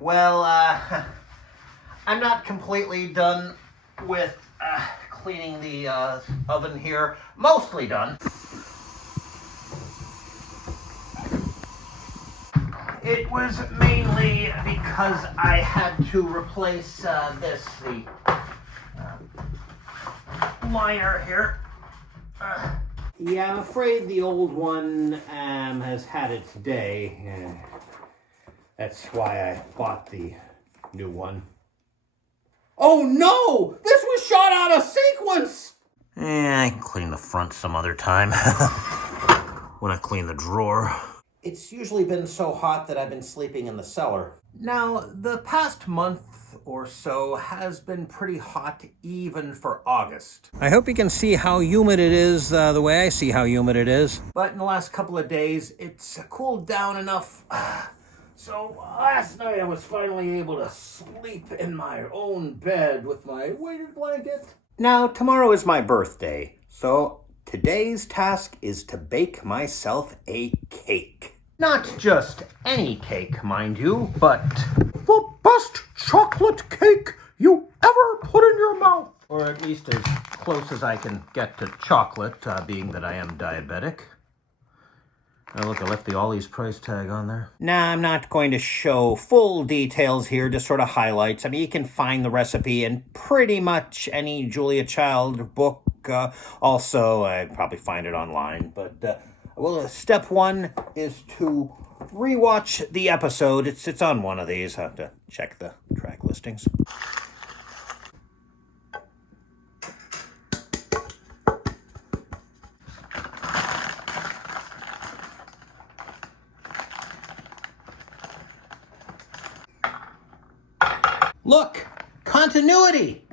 Well, I'm not completely done with cleaning the oven here. Mostly done. It was mainly because I had to replace the liner here. Yeah, I'm afraid the old one has had its day. That's why I bought the new one. Oh no! This was shot out of sequence! I can clean the front some other time. When I clean the drawer. It's usually been so hot that I've been sleeping in the cellar. Now, the past month or so has been pretty hot even for August. I hope you can see how humid it is the way I see how humid it is. But in the last couple of days, it's cooled down enough. So last night I was finally able to sleep in my own bed with my weighted blanket. Now, tomorrow is my birthday, so today's task is to bake myself a cake. Not just any cake, mind you, but the best chocolate cake you ever put in your mouth. Or at least as close as I can get to chocolate, being that I am diabetic. Oh, look, I left the Ollie's price tag on there. Nah, I'm not going to show full details here, just sort of highlights. I mean, you can find the recipe in pretty much any Julia Child book. Also, I'd probably find it online. But, well, step one is to rewatch the episode. It's on one of these. I have to check the track listings. Look, continuity.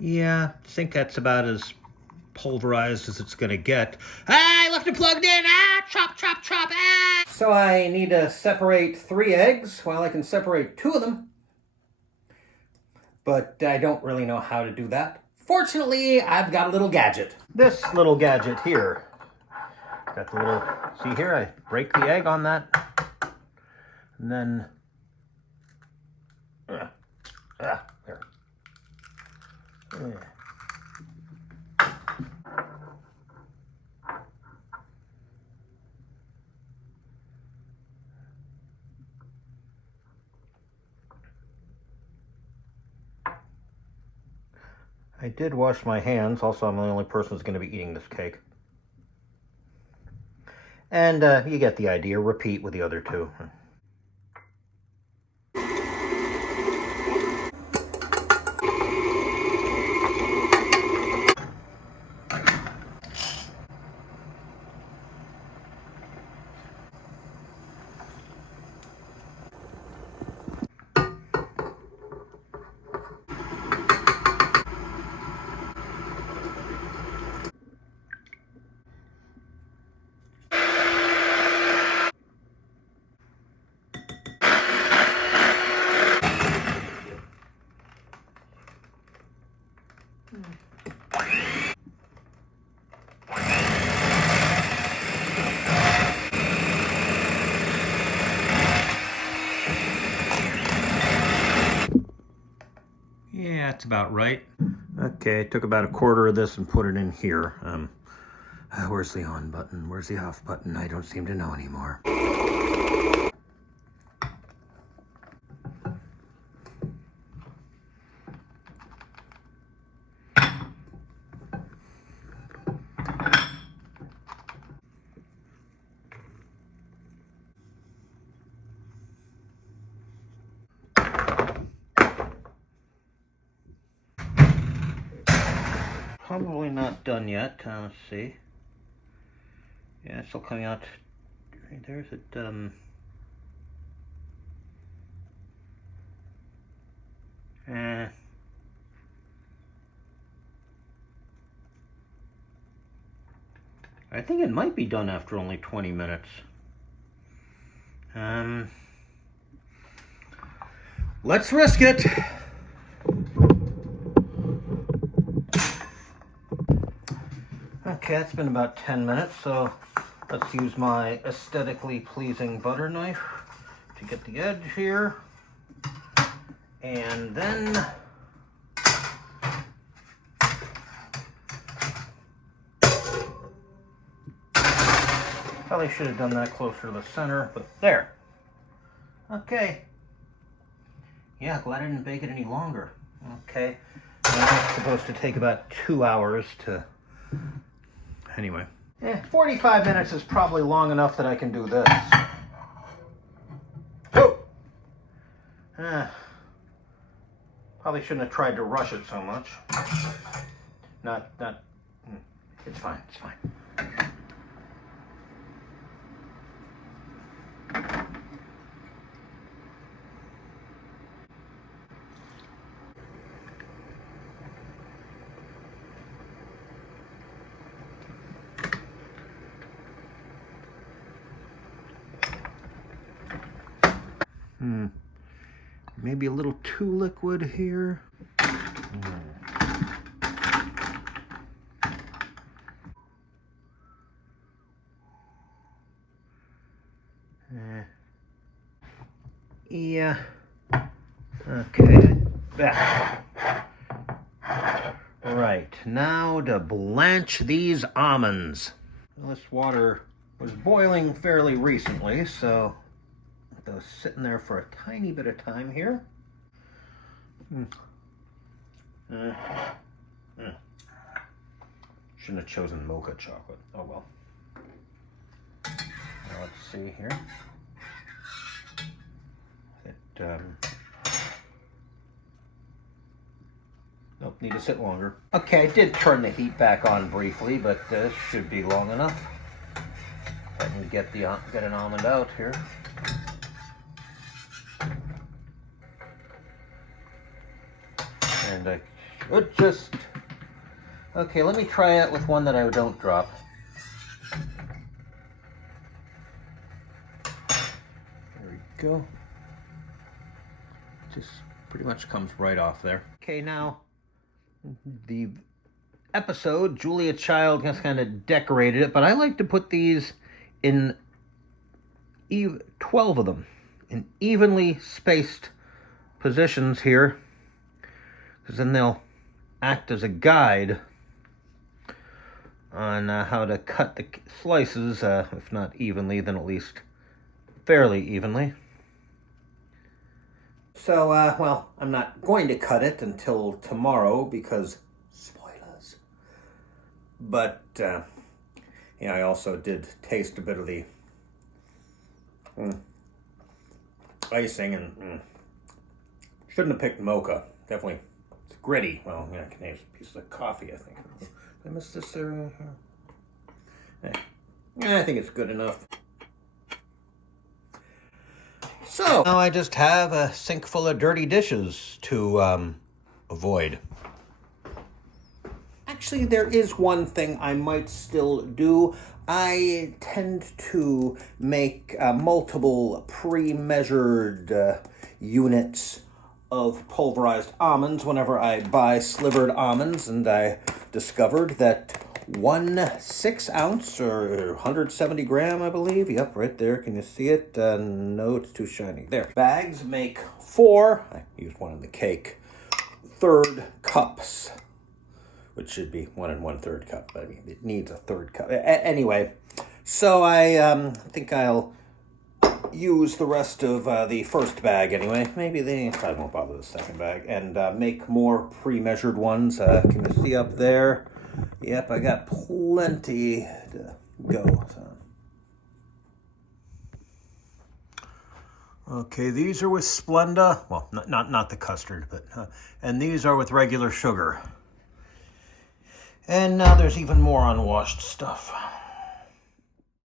Yeah, I think that's about as pulverized as it's gonna get. I left it plugged in. Chop, chop, chop. So I need to separate 3 eggs. Well, I can separate 2 of them. But I don't really know how to do that. Fortunately, I've got a little gadget. This little gadget here. Got the little, see here, I break the egg on that. And then, there. Yeah. I did wash my hands. Also, I'm the only person who's going to be eating this cake. And you get the idea. Repeat with the other 2. Yeah, that's about right. Okay, took about a quarter of this and put it in here. Where's the on button? Where's the off button? I don't seem to know anymore. Probably not done yet. Let's see. Yeah, it's still coming out. There's it. I think it might be done after only 20 minutes. Let's risk it. Okay, it's been about 10 minutes, so let's use my aesthetically pleasing butter knife to get the edge here. And then probably should have done that closer to the center, but there. Okay. Yeah, glad I didn't bake it any longer. Okay. It's supposed to take about 2 hours to... Anyway. 45 minutes is probably long enough that I can do this. Oh! Probably shouldn't have tried to rush it so much. It's fine, it's fine. Maybe a little too liquid here. Yeah. Okay. Right. Now to blanch these almonds. Well, this water was boiling fairly recently, so it was sitting there for a tiny bit of time here. Shouldn't have chosen mocha chocolate. Oh well. Now let's see here. Nope, need to sit longer. Okay, I did turn the heat back on briefly, but this should be long enough. If I can get an almond out here. And I should just... Okay, let me try it with one that I don't drop. There we go. Just pretty much comes right off there. Okay, now the episode, Julia Child just kind of decorated it, but I like to put these in 12 of them in evenly spaced positions here, because then they'll act as a guide on how to cut the slices, if not evenly, then at least fairly evenly. So, well, I'm not going to cut it until tomorrow because spoilers. But, yeah, I also did taste a bit of the icing and shouldn't have picked mocha. Definitely, it's gritty. Well, yeah, I can have pieces of coffee, I think. Did I miss this area here? Yeah, I think it's good enough. So, now I just have a sink full of dirty dishes to avoid. Actually, there is one thing I might still do. I tend to make multiple pre-measured units of pulverized almonds whenever I buy slivered almonds, and I discovered that 1 6-ounce or 170 gram, I believe. Yep, right there. Can you see it? No, it's too shiny. There. Bags make 4. I used one in the cake. 1/3 cups, which should be 1 1/3 cup. But I mean, it needs a 1/3 cup. Anyway, so I think I'll use the rest of the first bag anyway. Maybe I won't bother the second bag, and make more pre-measured ones. Can you see up there? Yep, I got plenty to go. So. Okay, these are with Splenda. Well, not the custard, but and these are with regular sugar. And now there's even more unwashed stuff.